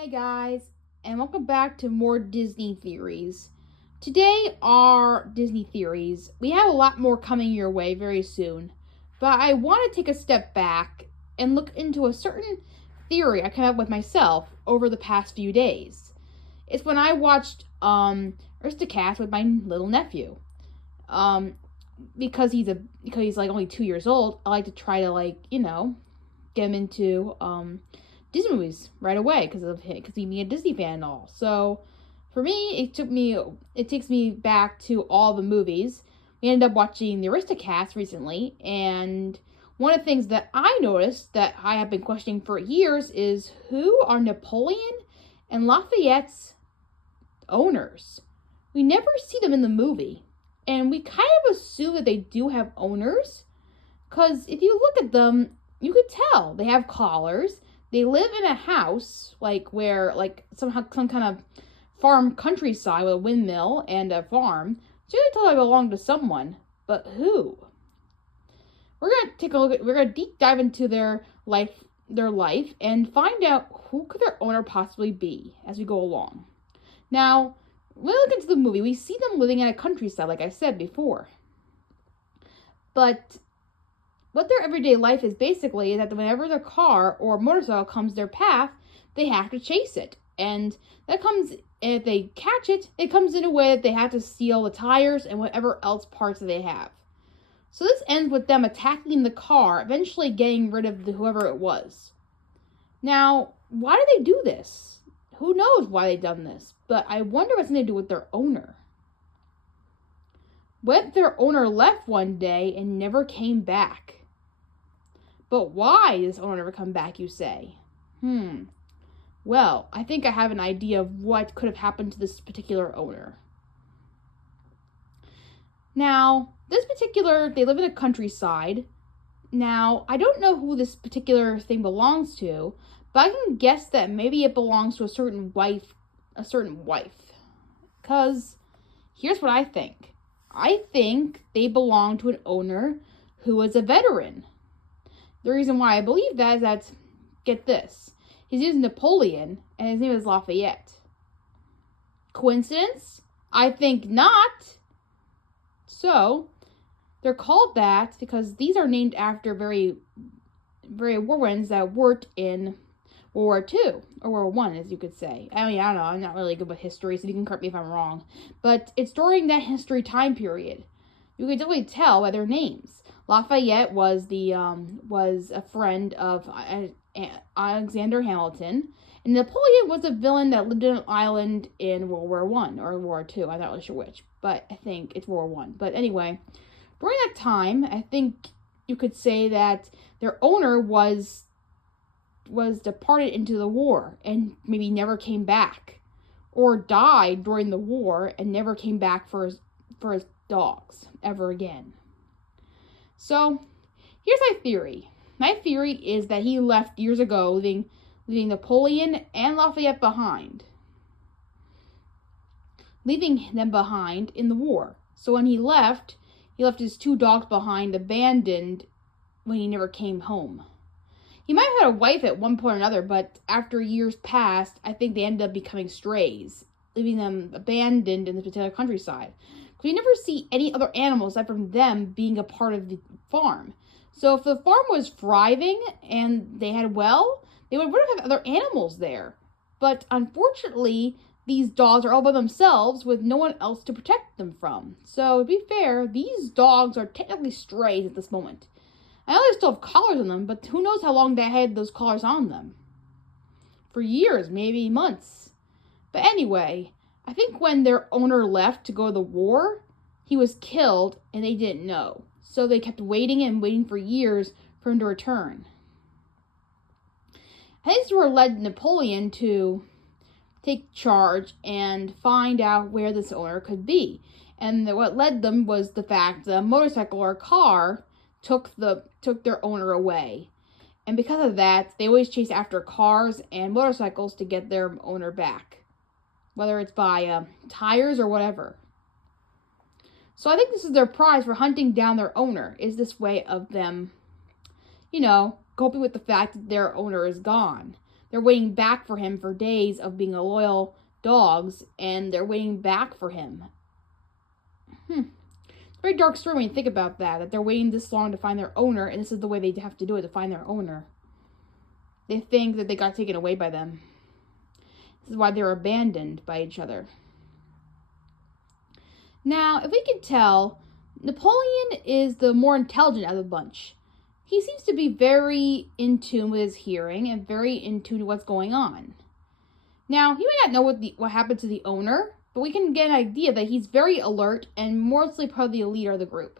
Hey guys, and welcome back to more Disney theories. Today, our Disney theories. We have a lot more coming your way very soon, but I want to take a step back and look into a certain theory I came up with myself over the past few days. It's when I watched Aristocats with my little nephew. Um, because he's like only 2 years old, I like to try to get him into Disney movies right away because he being a Disney fan and all. So for me, it takes me back to all the movies. We ended up watching the Aristocats recently, and one of the things that I noticed that I have been questioning for years is who are Napoleon and Lafayette's owners? We never see them in the movie, and we kind of assume that they do have owners, because if you look at them, you could tell they have collars. They live in a house some kind of farm countryside with a windmill and a farm. So you can tell they belong to someone, but who? We're gonna deep dive into their life and find out who could their owner possibly be as we go along. Now, when we look into the movie, we see them living in a countryside, like I said before. But what their everyday life is basically is that whenever their car or motorcycle comes their path, they have to chase it. And if they catch it, it comes in a way that they have to steal the tires and whatever else parts that they have. So this ends with them attacking the car, eventually getting rid of whoever it was. Now, why do they do this? Who knows why they've done this? But I wonder what's something to do with their owner. What if their owner left one day and never came back? But why does this owner never come back, you say? Well, I think I have an idea of what could have happened to this particular owner. Now, they live in a countryside. Now, I don't know who this particular thing belongs to, but I can guess that maybe it belongs to a certain wife. Because here's what I think. I think they belong to an owner who was a veteran. The reason why I believe that is that, get this, his name is Napoleon and his name is Lafayette. Coincidence? I think not. So, they're called that because these are named after very war veterans that worked in World War II, or World War I, as you could say. I don't know, I'm not really good with history, so you can correct me if I'm wrong. But it's during that history time period. You can definitely tell by their names. Lafayette was a friend of Alexander Hamilton, and Napoleon was a villain that lived in an island in World War I or World War II. I'm not really sure which, but I think it's World War I. But anyway, during that time, I think you could say that their owner was departed into the war and maybe never came back, or died during the war and never came back for his dogs ever again. So, here's my theory. My theory is that he left years ago, leaving Napoleon and Lafayette behind. Leaving them behind in the war. So when he left his two dogs behind, abandoned, when he never came home. He might have had a wife at one point or another, but after years passed, I think they ended up becoming strays, leaving them abandoned in the particular countryside. We never see any other animals aside from them being a part of the farm. So if the farm was thriving and they had they would have other animals there. But unfortunately, these dogs are all by themselves with no one else to protect them from. So to be fair, these dogs are technically strays at this moment. I know they still have collars on them, but who knows how long they had those collars on them. For years, maybe months. But anyway, I think when their owner left to go to the war, he was killed and they didn't know. So they kept waiting for years for him to return. I think this is where led Napoleon to take charge and find out where this owner could be. And what led them was the fact that a motorcycle or car took their owner away. And because of that, they always chase after cars and motorcycles to get their owner back. Whether it's by tires or whatever. So I think this is their prize for hunting down their owner, is this way of them, coping with the fact that their owner is gone. they're waiting back for him for days of being a loyal dogs, and they're waiting back for him. It's a very dark story when you think about that they're waiting this long to find their owner, and this is the way they have to do it to find their owner. They think that they got taken away by them. This is why they're abandoned by each other. Now, if we can tell, Napoleon is the more intelligent of the bunch. He seems to be very in tune with his hearing and very in tune with what's going on. Now, he may not know what happened to the owner, but we can get an idea that he's very alert and mostly probably the leader of the group.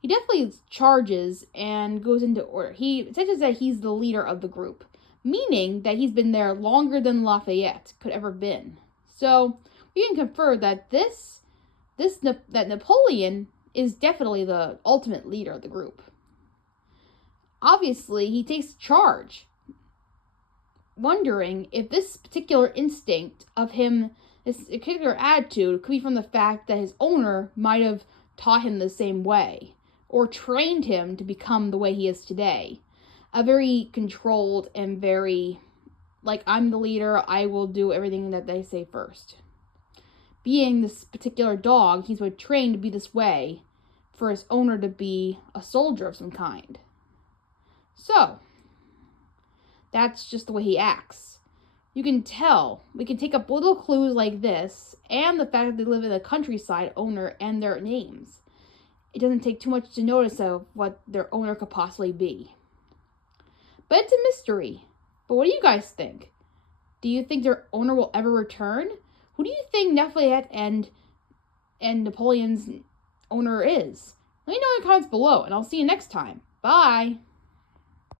He definitely charges and goes into order. He says that he's the leader of the group, meaning that he's been there longer than Lafayette could ever been. So we can confer that that Napoleon is definitely the ultimate leader of the group. Obviously, he takes charge, wondering if this particular instinct of him, this particular attitude, could be from the fact that his owner might have taught him the same way, or trained him to become the way he is today. A very controlled and very, like, I'm the leader, I will do everything that they say first. Being this particular dog, he's been trained to be this way for his owner to be a soldier of some kind. So, that's just the way he acts. You can tell. We can take up little clues like this, and the fact that they live in the countryside owner and their names. It doesn't take too much to notice of what their owner could possibly be. But it's a mystery. But what do you guys think? Do you think their owner will ever return? Who do you think Lafayette and Napoleon's owner is? Let me know in the comments below, and I'll see you next time. Bye!